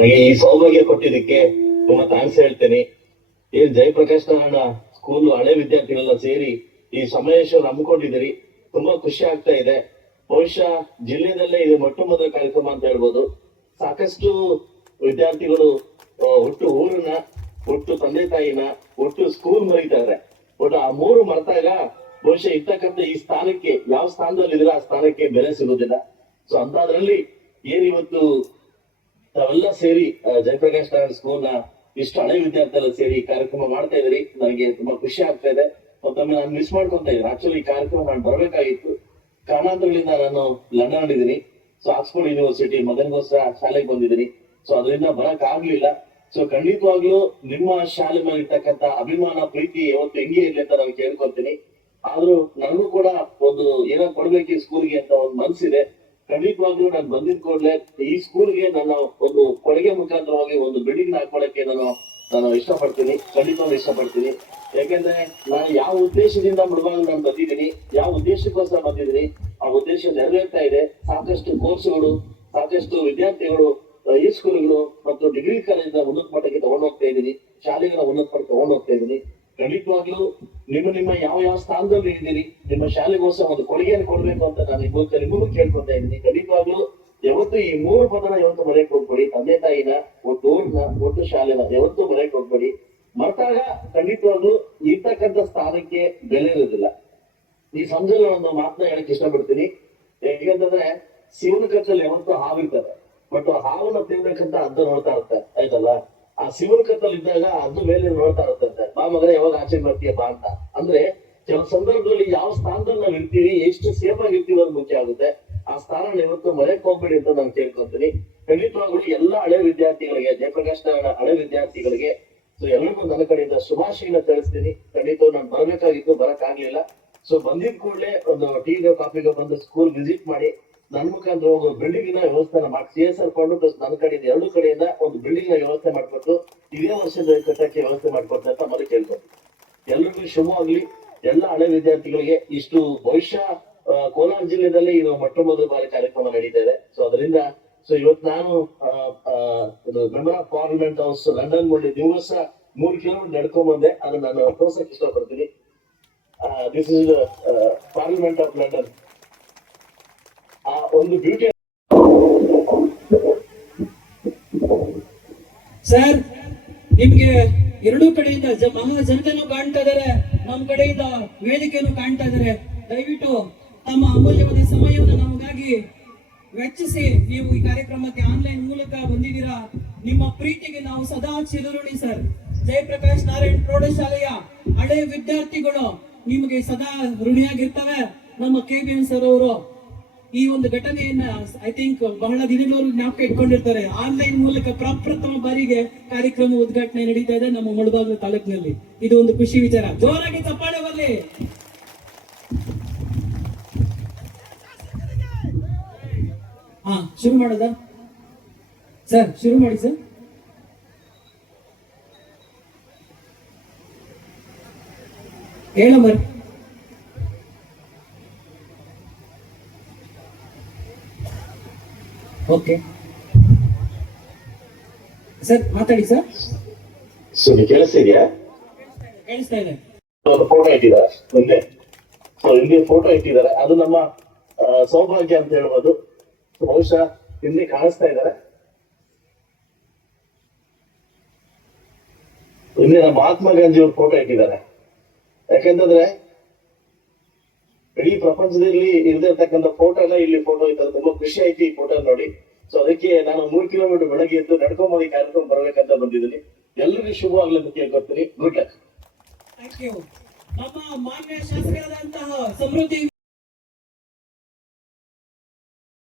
ನನಗೆ ಈ ಸೌಭಾಗ್ಯ ಕೊಟ್ಟಿದ್ದಕ್ಕೆ ತುಂಬಾ ಥ್ಯಾಂಕ್ಸ್ ಹೇಳ್ತೇನೆ. ಜಯಪ್ರಕಾಶ್ ನಾರಾಯಣ ಸ್ಕೂಲ್ ಹಳೆ ವಿದ್ಯಾರ್ಥಿಗಳೆಲ್ಲ ಸೇರಿ ಈ ಸಮಾವೇಶ ಹಮ್ಮಿಕೊಂಡಿದ್ದೀರಿ. ತುಂಬಾ ಖುಷಿ ಆಗ್ತಾ ಇದೆ. ಬಹುಶಃ ಜಿಲ್ಲೆದಲ್ಲೇ ಇದು ಮೊಟ್ಟ ಮೊದಲ ಕಾರ್ಯಕ್ರಮ ಅಂತ ಹೇಳ್ಬೋದು. ಸಾಕಷ್ಟು ವಿದ್ಯಾರ್ಥಿಗಳು ಒಟ್ಟು ಊರನ್ನ, ಒಟ್ಟು ತಂದೆ ತಾಯಿನ, ಒಟ್ಟು ಸ್ಕೂಲ್ ಮರೀತಾರೆ. ಒಟ್ಟು ಆ ಮೂರು ಮರೆತಾಗ ಬಹುಶಃ ಇರ್ತಕ್ಕಂಥ ಈ ಸ್ಥಾನಕ್ಕೆ, ಯಾವ ಸ್ಥಾನದಲ್ಲಿ ಇದ್ರೆ ಆ ಸ್ಥಾನಕ್ಕೆ ಬೆಲೆ ಸಿಗೋದಿಲ್ಲ. ಸೊ ಅಂತದ್ರಲ್ಲಿ ಏನಿವತ್ತು ತಾವೆಲ್ಲ ಸೇರಿ ಜಯಪ್ರಕಾಶ್ ನಾರಾಯಣ ಸ್ಕೂಲ್ ನ ಇಷ್ಟು ಹಳೆ ವಿದ್ಯಾರ್ಥಿಗಳು ಸೇರಿ ಕಾರ್ಯಕ್ರಮ ಮಾಡ್ತಾ ಇದ್ರಿ. ನನಗೆ ತುಂಬಾ ಖುಷಿ ಆಗ್ತಾ ಇದೆ. ಮತ್ತೊಮ್ಮೆ ನಾನು ಮಿಸ್ ಮಾಡ್ಕೊಂತ ಇದ್ದೀನಿ. ಆಕ್ಚುಲಿ ಈ ಕಾರ್ಯಕ್ರಮ ನಾನು ಬರಬೇಕಾಗಿತ್ತು. ಕಾರಣಾಂತರಗಳಿಂದ ನಾನು ಲಂಡನ್ ಇದ್ದೀನಿ. ಸೊ ಆಕ್ಸ್ಫರ್ಡ್ ಯೂನಿವರ್ಸಿಟಿ ಮಗನಿಗೋಸ್ಕರ ಶಾಲೆಗೆ ಬಂದಿದ್ದೀನಿ. ಸೊ ಅದರಿಂದ ಬರಕ್ ಆಗ್ಲಿಲ್ಲ. ಸೊ ಖಂಡಿತವಾಗ್ಲೂ ನಿಮ್ಮ ಶಾಲೆ ಮೇಲೆ ಇರ್ತಕ್ಕಂಥ ಅಭಿಮಾನ, ಪ್ರೀತಿ ಯಾವತ್ತು ಹೆಂಗೆ ಇರ್ಲಿ ಅಂತ ನಾನು ಕೇಳ್ಕೊಳ್ತೀನಿ. ಆದ್ರೂ ನನಗೂ ಕೂಡ ಒಂದು ಏನೋ ಕೊಡ್ಬೇಕು ಈ ಸ್ಕೂಲ್ಗೆ ಅಂತ ಒಂದು ಮನ್ಸಿದೆ. ಖಂಡಿತವಾಗ್ಲೂ ನಾನು ಬಂದಿದ್ ಕೂಡಲೇ ಈ ಸ್ಕೂಲ್ಗೆ ನನ್ನ ಒಂದು ಕೊಡುಗೆ ಮುಖಾಂತರವಾಗಿ ಒಂದು ಬಿಲ್ಡಿಂಗ್ ಹಾಕೊಳ್ಳಕ್ಕೆ ನಾನು ಇಷ್ಟಪಡ್ತೀನಿ. ಖಂಡಿತವಾಗ್ಲೂ ಇಷ್ಟಪಡ್ತೀನಿ. ಯಾಕೆಂದ್ರೆ ನಾನು ಯಾವ ಉದ್ದೇಶದಿಂದ ಮುಳುವಾಗ ನಾನು ಬಂದಿದ್ದೀನಿ, ಯಾವ ಉದ್ದೇಶಕ್ಕೋಸ್ಕರ ಬಂದಿದ್ದೀನಿ, ಆ ಉದ್ದೇಶ ನೆರವೇರ್ತಾ ಇದೆ. ಸಾಕಷ್ಟು ಕೋರ್ಸ್ಗಳು, ಸಾಕಷ್ಟು ವಿದ್ಯಾರ್ಥಿಗಳು ಈ ಸ್ಕೂಲ್ಗಳು ಮತ್ತು ಡಿಗ್ರಿ ಕಾಲೇಜಿನ ಉನ್ನತ ಮಟ್ಟಕ್ಕೆ ತಗೊಂಡು ಹೋಗ್ತಾ ಇದ್ದೀನಿ. ಶಾಲೆಗಳ ಉನ್ನತ ಮಟ್ಟಕ್ಕೆ ತಗೊಂಡು ಹೋಗ್ತಾ ಇದ್ದೀನಿ. ಖಂಡಿತವಾಗ್ಲೂ ನಿಮ್ಮ ಯಾವ ಸ್ಥಾನದಲ್ಲಿ ಇದ್ದೀರಿ, ನಿಮ್ಮ ಶಾಲೆಗೋಸ್ಕರ ಒಂದು ಕೊಡುಗೆಯನ್ನು ಕೊಡ್ಬೇಕು ಅಂತ ನಾನು ನಿಮಗೂ ಕೇಳ್ಕೊತಾ ಇದ್ದೀನಿ. ಖಂಡಿತವಾಗ್ಲೂ ಯಾವತ್ತು ಈ ಮೂರು ಪದನ ಯಾವತ್ತು ಮರೆಯಕ್ಕೆ ಹೋಗ್ಬೇಡಿ. ತಂದೆ ತಾಯಿನ, ಒಟ್ಟು ಊರ್ನ, ಒಟ್ಟು ಶಾಲೆನ ಯಾವತ್ತು ಮರೆಯಕ್ಕೆ ಹೋಗ್ಬೇಡಿ. ಮರ್ತಾಗ ಖಂಡಿತವಾಗ್ಲೂ ಇರ್ತಕ್ಕಂಥ ಸ್ಥಾನಕ್ಕೆ ಬೆಲೆ ಇರೋದಿಲ್ಲ. ಈ ಸಂಜೆಲ್ಲ ಒಂದು ಮಾತನ್ನ ಹೇಳಕ್ ಇಷ್ಟಪಡ್ತೀನಿ. ಯಾಕಂತಂದ್ರೆ ಶಿವನ ಕತ್ತಲ್ಲಿ ಯಾವತ್ತು ಹಾವಿರ್ತದೆ, ಬಟ್ ಹಾವನ್ನ ತಿನ್ಬೇಕಂತ ಅರ್ಧ ನೋಡ್ತಾ ಇರುತ್ತೆ, ಆಯ್ತಲ್ಲ. ಆ ಶಿವನ ಕತ್ತಲ್ಲಿ ಇದ್ದಾಗ ಅದು ಮೇಲೆ ನೋಡ್ತಾ ಇರುತ್ತೆ, ಬಾ ಮಗನೇ ಯಾವಾಗ ಆಚೆ ಬರ್ತೀಯ ಬಾ ಅಂತ. ಅಂದ್ರೆ ಕೆಲವು ಸಂದರ್ಭದಲ್ಲಿ ಯಾವ ಸ್ಥಾನದಲ್ಲಿ ನಾವು ಇರ್ತೀವಿ, ಎಷ್ಟು ಸೇಫ್ ಆಗಿ ಇರ್ತೀವಿ ಅದು ಮುಖ್ಯ ಆಗುತ್ತೆ. ಆ ಸ್ಥಾನ ಯಾವತ್ತು ಮರೆಯಕ್ ಹೋಗ್ಬೇಡಿ ಅಂತ ನಾನು ಕೇಳ್ಕೊಂತೀನಿ. ಖಂಡಿತವಾಗ್ಲೂ ಎಲ್ಲ ಹಳೆ ವಿದ್ಯಾರ್ಥಿಗಳಿಗೆ, ಜಯಪ್ರಕಾಶ್ ನಾರಾಯಣ ಹಳೆ ವಿದ್ಯಾರ್ಥಿಗಳಿಗೆ ಸೊ ಎಲ್ಲರಿಗೂ ನನ್ನ ಕಡೆಯಿಂದ ಶುಭಾಶಯನ ತಿಳಿಸ್ತೀನಿ. ಖಂಡಿತ ನಾನು ಬರ್ಬೇಕಾಗಿತ್ತು, ಬರಕ್ ಆಗ್ಲಿಲ್ಲ. ಸೊ ಬಂದಿದ್ ಕೂಡಲೇ ಒಂದು ಟೀಗೋ ಕಾಫಿಗೋ ಬಂದು ಸ್ಕೂಲ್ ವಿಸಿಟ್ ಮಾಡಿ ನನ್ನ ಮುಖಾಂತರ ಒಂದು ಬಿಲ್ಡಿಂಗ್ ನ ವ್ಯವಸ್ಥೆ ಮಾಡಿ CSR ಫಂಡ್ ಪ್ಲಸ್ ನನ್ನ ಕಡೆಯಿಂದ ಎರಡು ಕಡೆಯಿಂದ ಒಂದು ಬಿಲ್ಡಿಂಗ್ ನ ವ್ಯವಸ್ಥೆ ಮಾಡ್ಕೊಟ್ಟು ಇದೇ ವರ್ಷದ ಕಟ್ಟಕ್ಕೆ ವ್ಯವಸ್ಥೆ ಮಾಡ್ಕೊಡ್ತಾರೆ ಅಂತ ಮೊದಲು ಕೇಳ್ಕೊಂಡು ಎಲ್ರಿಗೂ ಶುಭವಾಗ್ಲಿ. ಎಲ್ಲ ಹಳೆ ವಿದ್ಯಾರ್ಥಿಗಳಿಗೆ ಇಷ್ಟು ಬಹುಶಃ ಕೋಲಾರ ಜಿಲ್ಲೆಯಲ್ಲಿ ಇದು ಮೊಟ್ಟ ಮೊದಲ ಬಾರಿ ಕಾರ್ಯಕ್ರಮ ನಡೀತಾ ಇದೆ. ಸೊ ಅದರಿಂದ ಇವತ್ತು ನಾನು member of parliament house London ಮಾಡಿ ದಿವಸ 3 ಕಿಲೋಮೀಟರ್ ನಡ್ಕೊಂಡ್ ಬಂದೆ. ಅದನ್ನ ನಾನು ತೋರ್ಸಕ್ ಇಷ್ಟಪಡ್ತೀನಿ. This is parliament of London. ಆ ಒಂದು ಬ್ಯೂಟಿ ಸರ್, ನಿಮ್ಗೆ ಎರಡೂ ಕಡೆಯಿಂದ ಮಹಾ ಜನತೆನೂ ಕಾಣ್ತಾ ಇದಾರೆ, ನಮ್ಮ ಕಡೆಯಿಂದ ವೇದಿಕೆಯನ್ನು ಕಾಣ್ತಾ ಇದಾರೆ. ದಯವಿಟ್ಟು ತಮ್ಮ ಅಮೂಲ್ಯವಾದ ಸಮಯವನ್ನು ನಮಗಾಗಿ ವೆಚ್ಚಿಸಿ ನೀವು ಈ ಕಾರ್ಯಕ್ರಮಕ್ಕೆ ಆನ್ಲೈನ್ ಮೂಲಕ ಬಂದಿದ್ದೀರಾ. ನಿಮ್ಮ ಪ್ರೀತಿಗೆ ನಾವು ಸದಾ ಚಿರಋಣಿ ಸರ್. ಜಯಪ್ರಕಾಶ್ ನಾರಾಯಣ್ ಪ್ರೌಢಶಾಲೆಯ ಹಳೆ ವಿದ್ಯಾರ್ಥಿಗಳು ನಿಮಗೆ ಸದಾ ಋಣಿಯಾಗಿರ್ತವೆ. ನಮ್ಮ KBN ಸರ್ ಅವರು ಈ ಒಂದು ಘಟನೆಯನ್ನ ಐ ಥಿಂಕ್ ಬಹಳ ದಿನಗಳವರೆಗೂ ಜ್ಞಾಪಕ ಇಟ್ಕೊಂಡಿರ್ತಾರೆ. ಆನ್ಲೈನ್ ಮೂಲಕ ಪ್ರಪ್ರಥಮ ಬಾರಿಗೆ ಕಾರ್ಯಕ್ರಮ ಉದ್ಘಾಟನೆ ನಡೀತಾ ಇದೆ ನಮ್ಮ ಮುಳಬಾಗಿಲು ತಾಲೂಕಿನಲ್ಲಿ. ಇದು ಒಂದು ಖುಷಿ ವಿಚಾರ. ಜೋರಾಗಿ ಚಪ್ಪಾಳೆ ಬರಲಿ. ಶುರು ಮಾಡೋದಾ ಸರ್? ಶುರು ಮಾಡಿ ಸರ್. ಹೇಳಮ್ಮ. ಓಕೆ ಸರ್, ಮಾತಾಡಿ ಸರ್. ಕೇಳಿಸ್ತಿದ್ಯಾ? ಕೇಳಿಸ್ತಾ ಇದೆ. ಫೋಟೋ ಇಟ್ಟಿದ್ದಾರೆ ಮುಂದೆ. ಸೊ ಇಲ್ಲಿ ಫೋಟೋ ಇಟ್ಟಿದ್ದಾರೆ, ಅದು ನಮ್ಮ ಸೌಭಾಗ್ಯ ಅಂತ ಹೇಳ್ಬೋದು. ಬಹುಶಃ ಇಲ್ಲಿ ಕಾಣಿಸ್ತಾ ಇದ್ದಾರೆ. ಇಲ್ಲಿ ನಮ್ಮ ಮಹಾತ್ಮ ಗಾಂಧಿ ಅವ್ರ ಫೋಟೋ ಇಟ್ಟಿದ್ದಾರೆ. ಯಾಕೆಂತಂದ್ರೆ ಇಡೀ ಪ್ರಪಂಚದಲ್ಲಿ ಇರದಿರ್ತಕ್ಕಂಥ ಫೋಟೋ ಎಲ್ಲ ಇಲ್ಲಿ ಫೋಟೋ ಇದ್ದಾರೆ. ತುಂಬಾ ಖುಷಿ ಆಯ್ತು ಈ ಫೋಟೋ ನೋಡಿ. ಸೊ ಅದಕ್ಕೆ ನಾನು 3 ಕಿಲೋಮೀಟರ್ ಬೆಳಗ್ಗೆ ಎದ್ದು ನಡ್ಕೊಂಡ್ ಈ ಕಾರ್ಯಕ್ರಮ ಬರ್ಬೇಕಂತ ಬಂದಿದ್ದೀನಿ. ಎಲ್ರಿಗೂ ಶುಭವಾಗ್ಲಿ ಅಂತ ಕೇಳ್ಕೊತೀನಿ. Good luck. Thank you. ನಮ್ಮ ಮಾನ್ಯ ಶಾಸಕರಾದಂತಹ ಸಮೃದ್ಧಿ